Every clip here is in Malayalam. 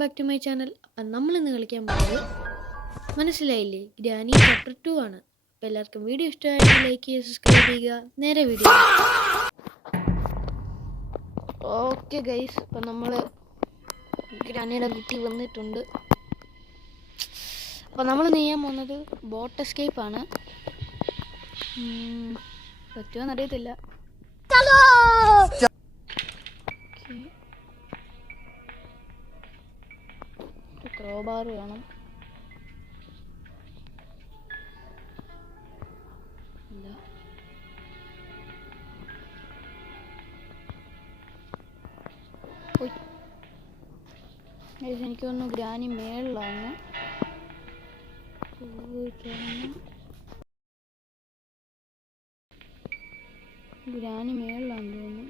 Back to my channel. അപ്പം നമ്മളിന്ന് കളിക്കാൻ പോകുന്നത് മനസ്സിലായില്ലേ, ഗ്രാനി ചാപ്റ്റർ 2 ആണ്. അപ്പം എല്ലാവർക്കും വീഡിയോ ഇഷ്ടമായെങ്കിൽ ലൈക്ക് ചെയ്യുക, സബ്സ്ക്രൈബ് ചെയ്യുക. നേരെ വീഡിയോ. ഓക്കെ ഗൈസ്, അപ്പം നമ്മൾ ഗ്രാനിയുടെ വീട്ടിൽ വന്നിട്ടുണ്ട്. അപ്പം നമ്മൾ ചെയ്യാൻ പോകുന്നത് ബോട്ട് എസ്കേപ്പ് ആണ്. പറ്റുമോയെന്ന് അറിയത്തില്ല. ക്രോബാർ വേണം. എനിക്ക് തോന്നുന്നു ഗ്രാനി മേളിലാണ്. ഗ്രാനി മേളിലാന്ന് തോന്നുന്നു.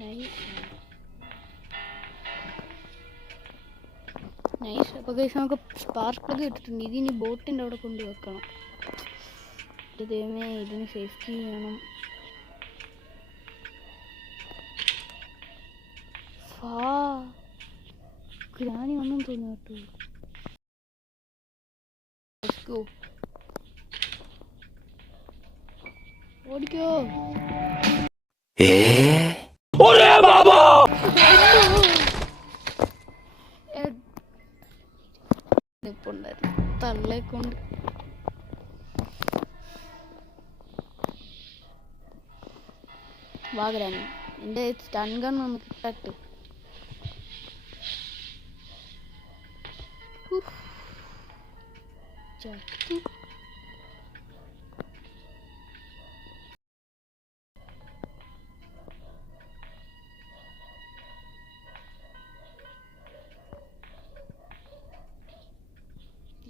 നൈസ്. അപ്പോൾ ഗൈസ് നമുക്ക് സ്പാർക്ക് പ്ലഗ് ഇട്ടിട്ടുണ്ട്. ഇതിനി ബോട്ടിൻ്റെ അവിടെ കൊണ്ട് വെക്കണം. ദൈവമേ, ഇതിന് സേഫ്റ്റി വേണം. ഗ്രാനി ഒന്നും തോന്നുന്നു കേട്ടോ. ഓടിക്കോ. തള്ളെ കൊണ്ട് വാഗ്രാനി എൻ്റെ സ്റ്റൺ ഗൺ ഒന്ന് കിട്ടട്ടെ.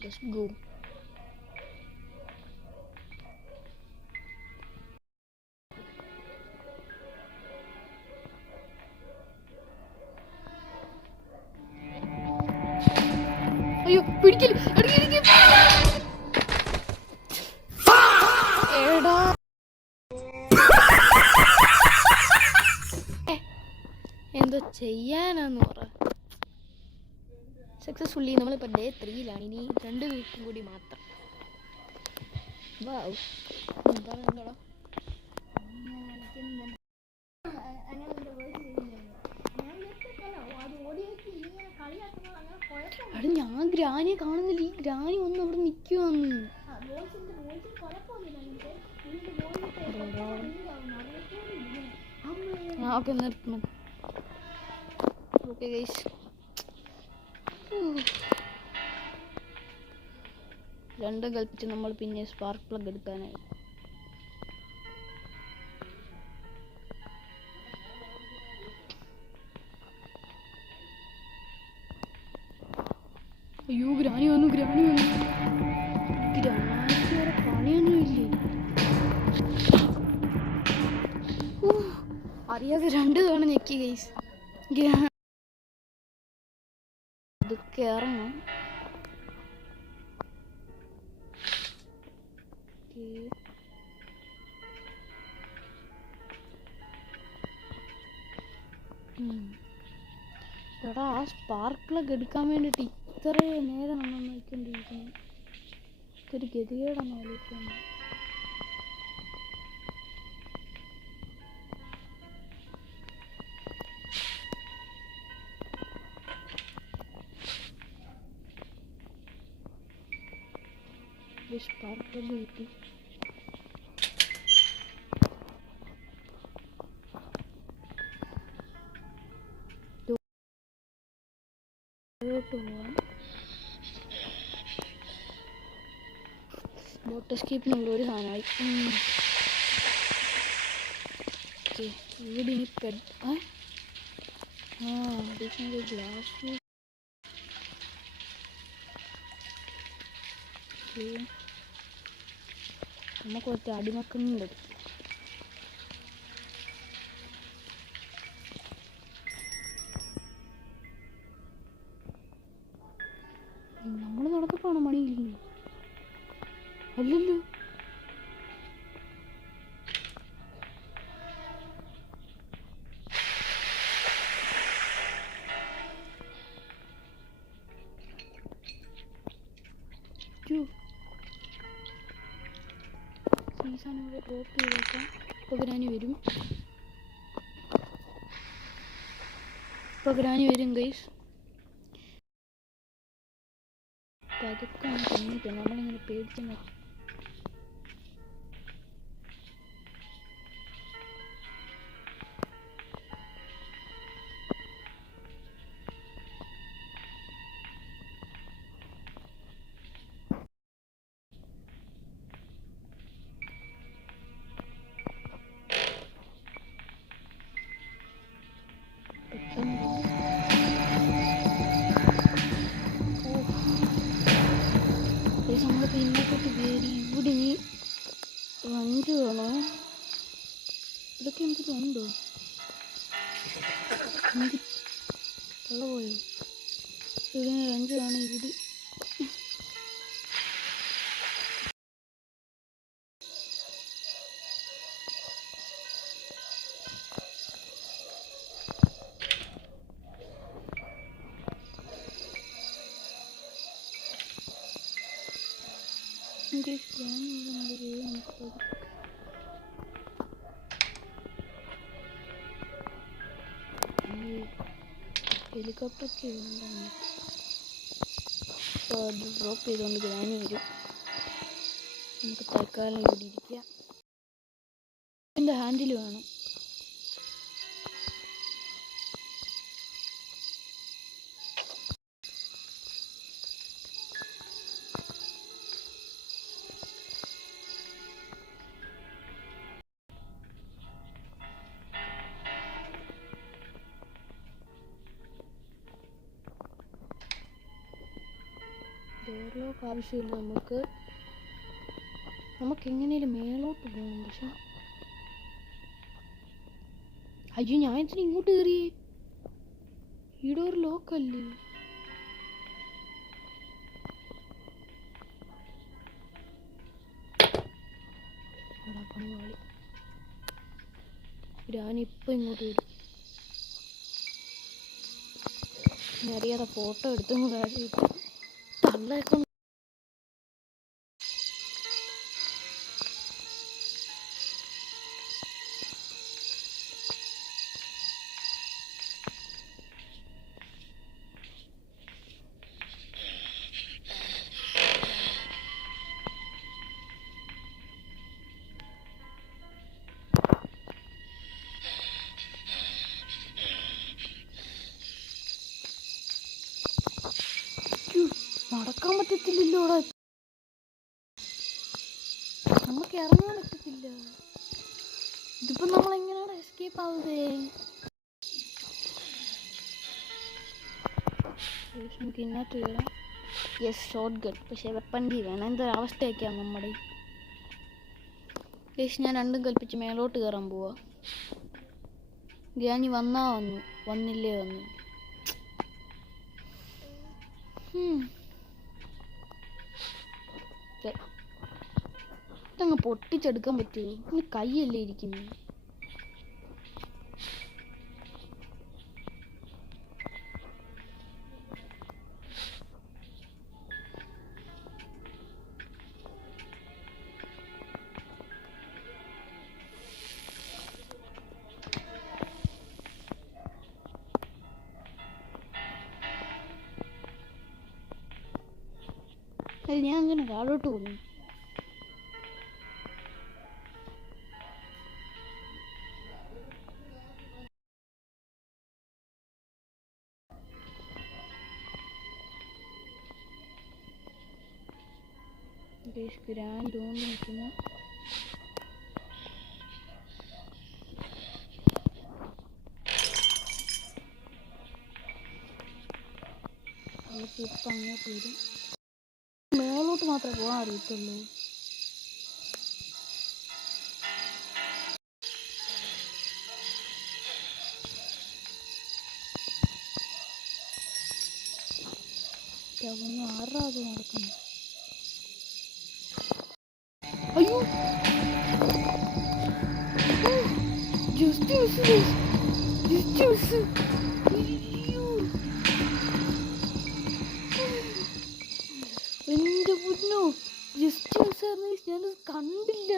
Let's go. അയ്യോ, പിടിക്കല്. എന്തോ ചെയ്യാനാന്ന് പറ. സക്സസ്ഫുള്ളി നമ്മളിപ്പോൾ ഡേ 3ലാണ്. ഇനി 2 വീക്കും കൂടി മാത്രം. എന്താടാ അവിടെ ഞാൻ ഗ്രാനിയെ കാണുന്നില്ല. ഈ ഗ്രാനി വന്ന് അവിടെ നിൽക്കുവാന്ന്. ഓക്കെ നിർത്തുന്നു. ഓക്കെ ഗൈസ്, രണ്ടും കൽപ്പിച്ച് നമ്മൾ പിന്നെ സ്പാർക്ക് പ്ലഗ് എടുക്കാനായി. അയ്യോ, ഗ്രാനി വന്നു. ഗ്രാനിക്ക് വേറെ പണിയൊന്നും ഇല്ലേ. അറിയാതെ 2 തവണ ഞെക്കി ഗൈസ്. ഇതൊക്കെ ഇറങ്ങും. എടാ, ആ സ്പാർക്ക് പ്ലഗ് എടുക്കാൻ വേണ്ടിയിട്ട് ഇത്രയും നേരം നമ്മൾ നോക്കിക്കൊണ്ടിരിക്കുന്നു. ഇതൊരു ഗതികേടാണ് ആലോചിക്കുന്നത്. സ്പാർക്ക് പ്ലഗ് കിട്ടി. ബോട്ട് എസ്കേപ്പിനുള്ള ഒരു സാധനമായി. ഇവിടെ ഗ്ലാസ്. നമുക്ക് ഒറ്റ അടിമക്കുന്നുണ്ട്. അല്ലല്ലോ. സീസാണ് ഇവിടെ ഡ്രോപ്പ് ചെയ്തേക്കാം. ഇപ്പോൾ ഗ്രാനി വരും. ഗൈസ്. പതുക്കാണ് തോന്നിയിട്ട് നമ്മളിങ്ങനെ പേടിച്ച് നമ്മളിപ്പോൾ ഇന്നത്തോട്ട് കയറി. ഇവിടെ ഇനി വഞ്ചു വേണോ? ഇതൊക്കെ എന്തെങ്കിലും ഉണ്ടോ? വെള്ള പോയോ? ഇവിടെ വഞ്ചു വേണം. ഇവിടെ ഹെലികോപ്റ്ററൊക്കെ ഉണ്ടാകും. അപ്പോൾ അത് ഡ്രോപ്പ് ചെയ്തുകൊണ്ട് ഗ്രാനി വരും. നമുക്ക് തൽക്കാലം ഇവിടെ ഇരിക്കാം. എൻ്റെ ഹാൻഡിൽ വേണം. ഡോർലോക്ക് ആവശ്യമില്ല. നമുക്ക് എങ്ങനെയും മേലോട്ട് പോകണം. പക്ഷെ അയ്യോ, ഞാൻ എന്തിനാ ഇങ്ങോട്ട് കയറിയേ? ഈ ഡോർ ലോക്കല്ലേ? ഞാനിപ്പോൾ ഇങ്ങോട്ട് വരും. അറിയാതെ ഫോട്ടോ എടുത്തും കാര്യം തള്ളേക്കൊണ്ട് നടക്കാൻ പറ്റത്തില്ലല്ലോ. നമുക്ക് ഇറങ്ങാൻ പറ്റത്തില്ല. ഇതിപ്പോ നമ്മളെങ്ങനെയാണ് എസ്കേപ്പ് ആവുന്നേ? നമുക്ക് ഇന്നത്തെ വരാം. Yes, shot gun. പക്ഷേ വെപ്പണ്ടി വേണം. എന്തൊരു അവസ്ഥയൊക്കെയാണ് നമ്മുടെ. ഞാൻ രണ്ടും കൽപ്പിച്ച് മേലോട്ട് കയറാൻ പോവാ. ഗ്രാനി വന്നു, വന്നില്ലേ വന്നു. ഇതങ്ങ് പൊട്ടിച്ചെടുക്കാൻ പറ്റുമോ? ഇനി കൈയല്ലേ ഇരിക്കുന്നു. ഞാൻ അങ്ങനെ താഴോട്ട് പോകുന്നു. ഗ്രാൻഡ് തോന്നി നിൽക്കുന്നു. ഇപ്പം അങ്ങോട്ട് വരും. മേലോട്ട് മാത്രമേ പോകാൻ അറിയത്തുള്ളൂ. ആറാത് നടക്കുന്നു. എന്റെ പൊന്നോ, ജസ്റ്റ് മിസ്സായിരുന്നു. ഞാനത് കണ്ടില്ല.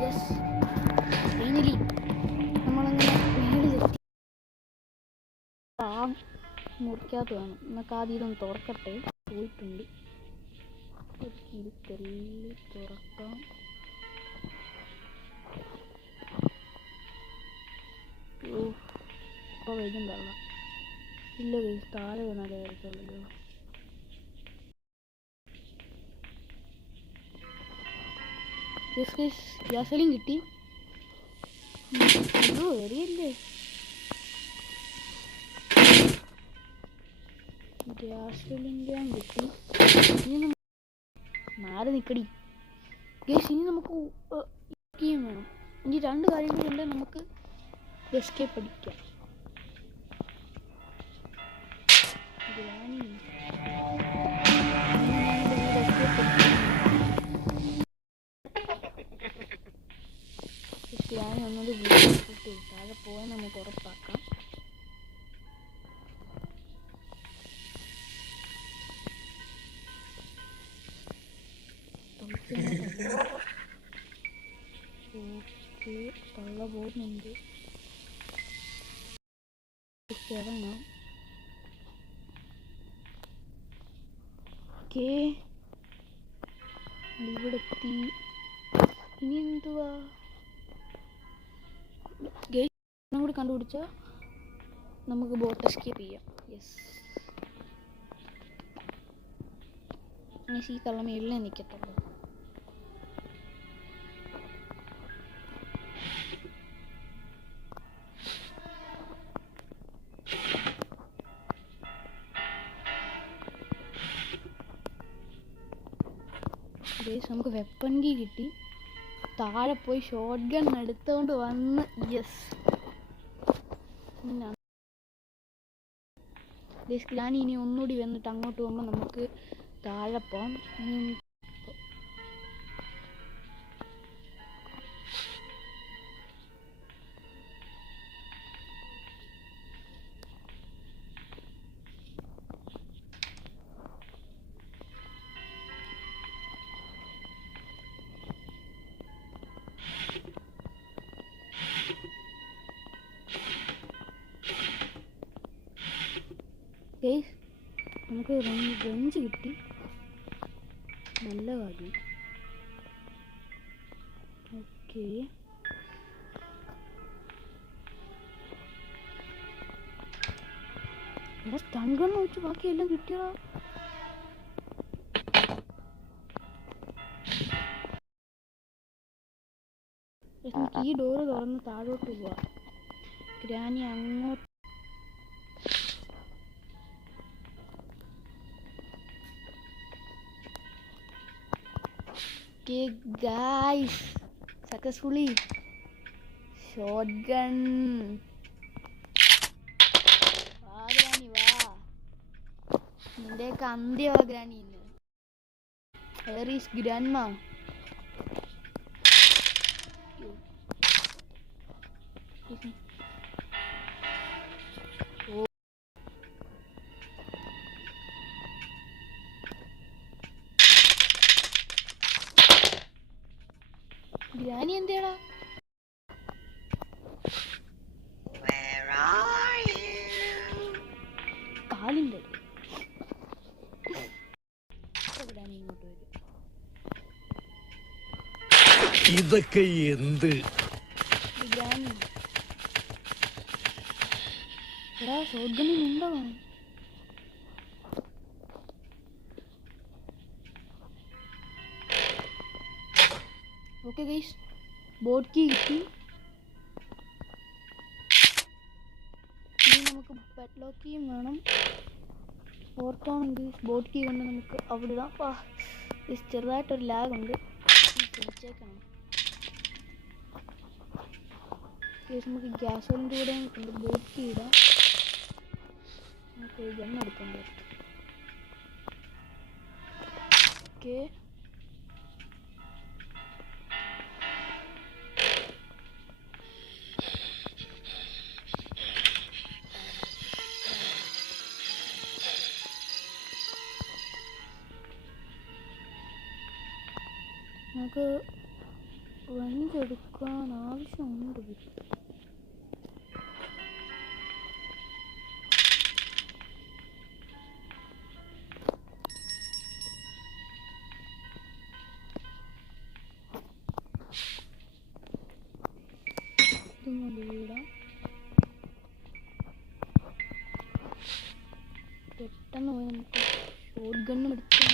യെസ്, ഫൈനലി നമ്മളങ്ങനെ മേളിലെത്തി. ആ മുറിക്കാത്ത വേണം. എന്നൊക്കെ ആദ്യം ഇതൊന്ന് തുറക്കട്ടെ. പോയിട്ടുണ്ട്. ഇത് തെല്ലി തുറക്കാം. ഇപ്പോൾ വരുന്നുണ്ടല്ല. ഇല്ല ഗൈസ്, താഴെ വീണാലേ വരത്തുള്ളൂ. യെസ് ഗൈസ്, ഗ്യാസോലിൻ കിട്ടി. അയ്യോ എറിയല്ലേ. ഗ്യാസോലിൻ ക്യാൻ കിട്ടി. ഇനി മാറി നിൽക്കടി ഗൈസ്. ഇനി നമുക്ക് ചെയ്യാൻ വേണം. ഇനി 2 കാര്യങ്ങളുണ്ട്. നമുക്ക് എസ്കേപ്പ് അടിക്കാം. ഗ്രാനി ഒന്നത് വീട്ടിട്ട് താഴെ പോയാൽ നമുക്ക് ഉറപ്പാക്കാം. തള്ള പോകുന്നുണ്ട്. ഇറങ്ങാം. ഓക്കേ, ഇവിടെ എത്തി. ഇനി എന്തുവാ കൂടി കണ്ടുപിടിച്ചാൽ നമുക്ക് ബോട്ട് എസ്കേപ്പ് ചെയ്യാം. യെസ്, ഈ കള്ളമേളിലേ നിൽക്കത്തുള്ളൂ. നമുക്ക് വെപ്പൺ കീ കിട്ടി. താഴെ പോയി ഷോട്ട് ഗൺ എടുത്തുകൊണ്ട് വന്ന് യെസ്. ഞാൻ ഇനി ഒന്നുകൂടി വന്നിട്ട് അങ്ങോട്ട് പോകുമ്പോൾ നമുക്ക് താഴെ പോകാം. ഗൈസ്, നമുക്ക് റെഞ്ച് കിട്ടി. നല്ല കാര്യം. ഓക്കെ, ഇവിടെ സ്റ്റൺ ഗൺ വെച്ച് ബാക്കിയെല്ലാം കിട്ടിയോ? ഈ ഡോറ് തുറന്ന് താഴോട്ട് പോവാ. ഗ്രാനി അങ്ങോട്ട് guys, successfully shotgun. വാ ഗ്രാനി വാ, നിന്റെയൊക്കെ അന്ത്യവാ ഗ്രാനി ഇന്ന്. Where is grandma? ഗ്രാനി എന്തേടാ? കാലിൻ്റെ ഗ്രാനി ഇങ്ങോട്ട് വരും. ഇതൊക്കെ എന്ത്? ഗ്രാനി എടാ, ഷോട്ട് ഗണ്ണിൽ ഉണ്ടോ? ഓക്കെ ഗൈസ്, ബോട്ട് കീ കിട്ടി. ഇനി നമുക്ക് പെഡ്ലോക്ക് കീയും വേണം. ഓർക്കാണെങ്കിൽ ബോട്ട് കീ കൊണ്ട് നമുക്ക് അവിടെ ഇടാം. ചെറുതായിട്ടൊരു ലാഗ് ഉണ്ട്, ശ്രദ്ധിച്ചേക്കണം. നമുക്ക് ഗ്യാസോലിൻ്റെ കൂടെ കൊണ്ട് ബോട്ട് കീ ഇടാം. നമുക്ക് ഗണ്ണ് എടുക്കാൻ പറ്റും. ഓക്കെ, നമുക്ക് റഞ്ച് എടുക്കാൻ ആവശ്യമുണ്ട്. വീടാം. പെട്ടെന്ന് പോയി നമുക്ക് ഷോട്ട് ഗണ്ണും എടുക്കാം.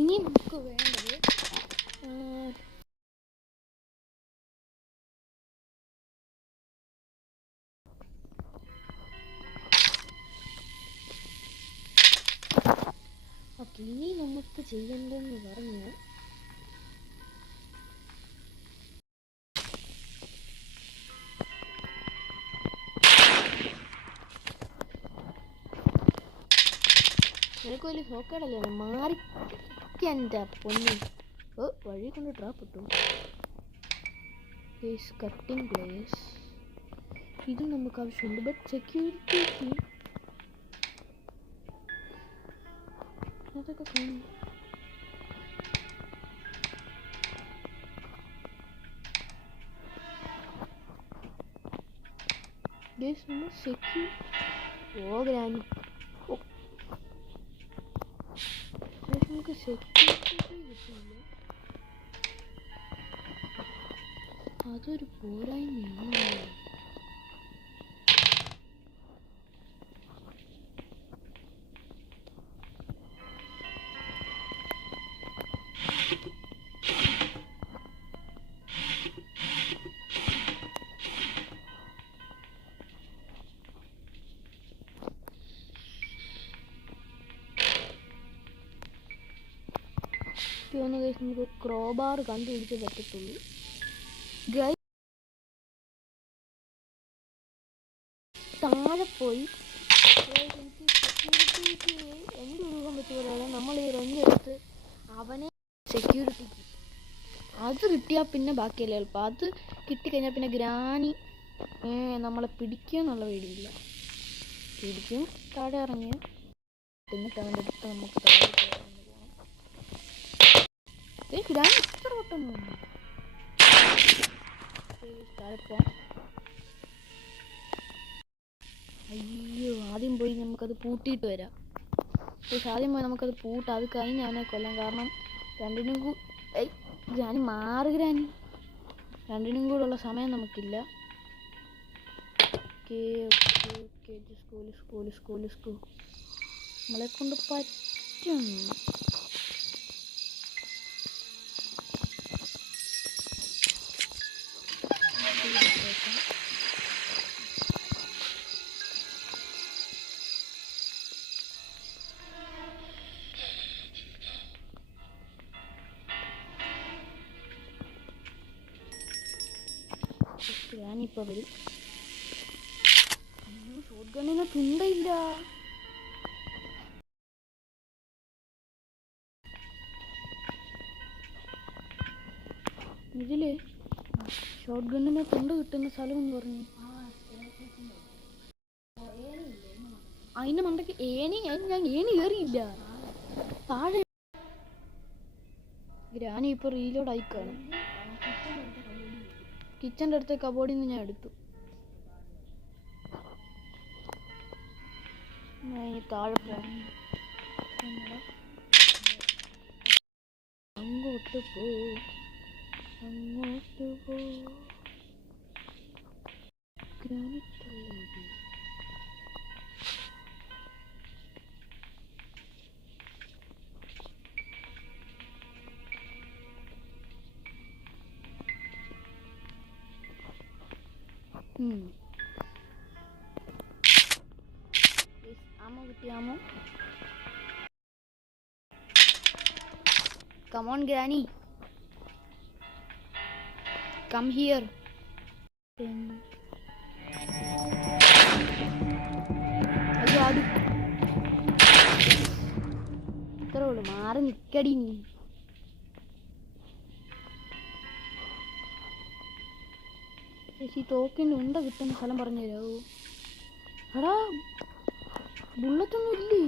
ഇനി നമുക്ക് വേണ്ടത് ഓക്കെ, ഇനി നമുക്ക് ചെയ്യേണ്ടതെന്ന് പറഞ്ഞാൽ നിനക്ക് വലിയ സോക്കേടല്ലേ മാറിൻ്റെ പൊന്നി. വഴി കൊണ്ട് ഡ്രോപ്പ് ഇട്ടു. കട്ടിംഗ് പ്ലേസ് ഇത് നമുക്ക് ആവശ്യമുണ്ട്. ബട്ട് സെക്യൂരിറ്റിക്ക് അതൊക്കെ കാണും. നമ്മൾ സെക്യൂർ ഗ്രാനി നമുക്ക് സെക്യൂരിറ്റി കിട്ടില്ല. അതൊരു പോരായ്മയാണ്. നമുക്ക് ക്രോബാർ കണ്ടുപിടിച്ച് പറ്റത്തുള്ളൂ. താഴെ പോയി എനിക്ക് സെക്യൂരിറ്റിക്ക് എന്ത് രൂപം വെച്ച് പറയാതെ നമ്മൾ ഈ റെഞ്ച് എടുത്ത് അവനെ സെക്യൂരിറ്റിക്ക് അത് കിട്ടിയാൽ പിന്നെ ബാക്കിയല്ലേ എളുപ്പം. അത് കിട്ടിക്കഴിഞ്ഞാൽ പിന്നെ ഗ്രാനി നമ്മളെ പിടിക്കുക എന്നുള്ള പേടിയില്ല. പിടിക്കും. താഴെ ഇറങ്ങിയ എന്നിട്ട് അവൻ്റെ അടുത്ത് നമുക്ക് താഴെ പോകാൻ പോകണം. ഗ്രാനി എത്ര വട്ടം പോകുന്നു. താഴെ പോവാം. അയ്യോ, ആദ്യം പോയി നമുക്കത് പൂട്ടിയിട്ട് വരാം. ആദ്യം പോയി നമുക്കത് പൂട്ടാം. അത് കഴിഞ്ഞ് അവനെ കൊല്ലാം. കാരണം രണ്ടിനും ഗ്രാനി മാറ് ഗ്രാനി രണ്ടിനും കൂടെ ഉള്ള സമയം നമുക്കില്ല. നമ്മളെ കൊണ്ട് പറ്റും. ഞാനിപ്പോൾ വരും. ഷോട്ട് ഗണ്ണിന് തുണ്ടയില്ല. ഇതില് ഷോട്ട് ഗണ്ണിന് തുണ്ട് കിട്ടുന്ന സ്ഥലം എന്ന് പറഞ്ഞു. അതിന്റെ മണ്ടയ്ക്ക് ഞാൻ ഏണി കയറിയില്ല. താഴെ ഗ്രാനി ഇപ്പൊ റീലോഡ് ആയിക്കാണ്. കിച്ചൻ്റെ അടുത്ത കബോർഡിൽ നിന്ന് ഞാൻ എടുത്തു. താഴെ പോകാം. അങ്ങോട്ട് പോ. അങ്ങോട്ട് പോ ഗ്രാനിറ്റുള്ളത്. ആമോ കിട്ടിയാമോ? Come on, Granny. Come here. അയ്യോ ആടി. ഇത്രേ ഉള്ളൂ, മാറി നിക്കടി നീ. ചേച്ചി തോക്കിൻ്റെ ഉണ്ട കിട്ടുന്ന സ്ഥലം പറഞ്ഞു തരാമോ? എടാ ബുള്ളറ്റൊന്നും ഇല്ലേ?